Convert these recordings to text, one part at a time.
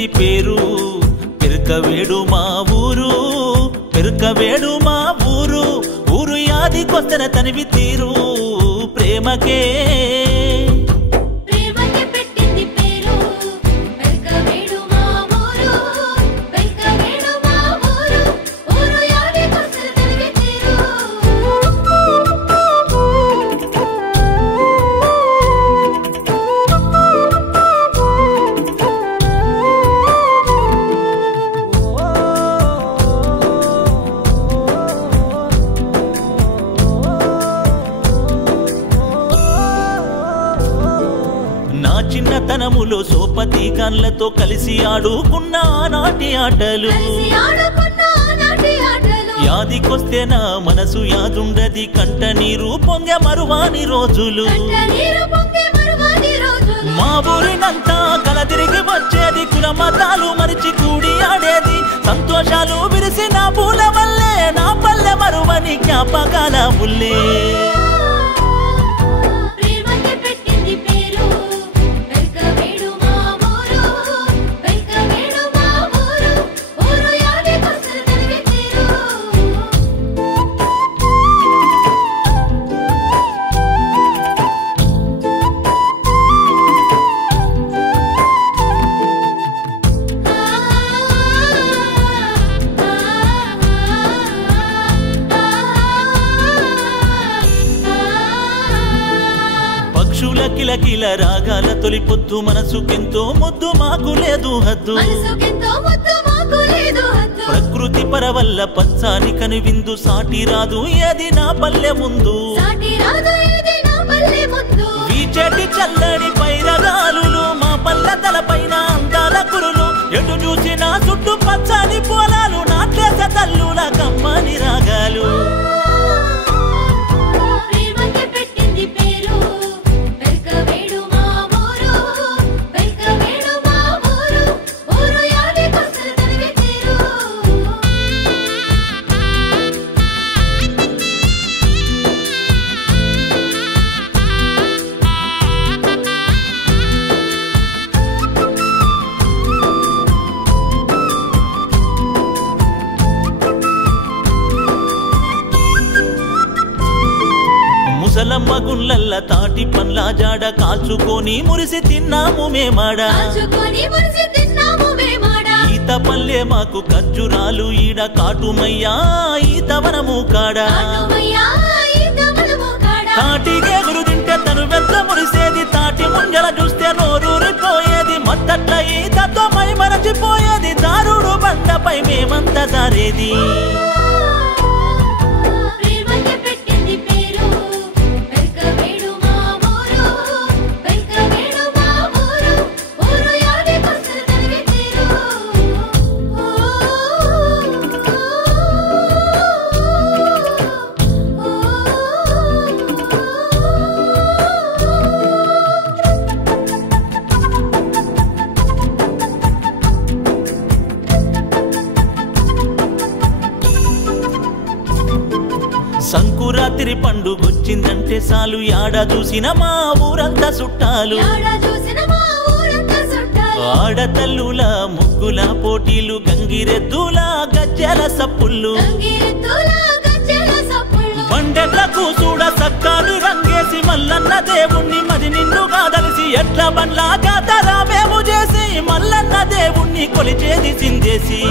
పెట్టింది పేరు పెరుకవేడు మా ఊరు పెరుకవేడు మా ఊరు ఊరు యాదికొస్తన తనివి తీరు ప్రేమకే చిన్నతనములో సోపతి గాన్లతో కలిసి ఆడుకున్న ఆనాటి ఆటలు యాదికొస్తే నా మనసు యాదుండది కంట నీరు పొంగె మరువాని రోజులు మా ఊరినంతా కలదిరిగి వచ్చేది కుల మతాలు మరిచి కూడి ఆడేది సంతోషాలు విరిసిన పూల వల్లే నా పల్లె మరువని జ్ఞాపకాల పుల్లే కిలకిల రాగాల తొలి పొద్దు మనసుకెంతో ముద్దు మాకు లేదు హద్దు ప్రకృతి పరవల్ల పచ్చాని కనువిందు సాటి రాదు ఏది నా పల్లె ముందు వీచెటి చల్లని పైరగాలులు మా పల్లె తలపైన అందాల కురులు ఎటు చూసినా చుట్టూ పచ్చని పొలాలు నాట్లేస తల్లుల కమ్మని రాగాలు ముసలమ్మ గుళ్ళల్ల తాటి పండ్ల జాడ కాల్చుకొని మురిసి తిన్నాము మేమాడ ఈత పల్లె మాకు ఖర్జురాలు ఈడ కాటుమయ్యా ఈతవనము కాడ తాటి గేగులు తింటే తను వెంత మురిసేది తాటి ముంజల చూస్తే నోరూరిపోయేది మత్తట్ల ఈతతో మై మరచిపోయేది దారుడు బండపై మేమంతా దారేది సంకురాత్రి పండుగొచ్చిందంటే సాలు యాడ చూసిన మా ఊరంతా చుట్టాలు ఆడతల్లుల ముగ్గుల పోటీలు గంగిరెద్దుల గజ్జల సప్పుళ్ళు బండెట్లకు చూడ సక్కాలు రంగేసి మల్లన్న దేవుణ్ణి మది నిన్నుగా దలిసి ఎట్ల బండ్లాగా తరామేము చేసి మల్లన్న దేవుణ్ణి కొలిచేది సిందేసి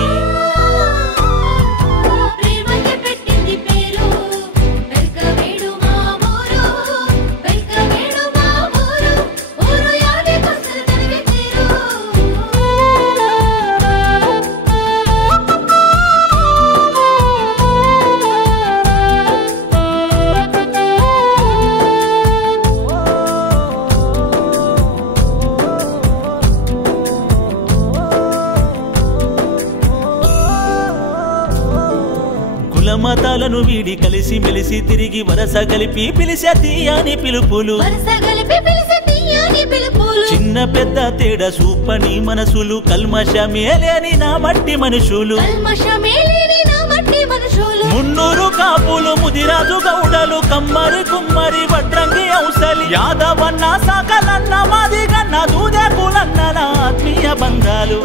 మతాలను వీడి కలిసి మెలిసి తిరిగి వరస కలిపి పిలిసే తీయని పిలుపులు చిన్న పెద్ద తేడా చూపని మనసులు కల్మషమేలేని నా మట్టి మనుషులు రుద్రాక్షులు మున్నూరు కాపులు ముదిరాజు గౌడలు కమ్మరి కుమ్మరి వడ్రంగి ఔసలి యాదవన్న సాకలన్న మాదిగన్న దూదే కులన్న ఆత్మీయ బంధాలు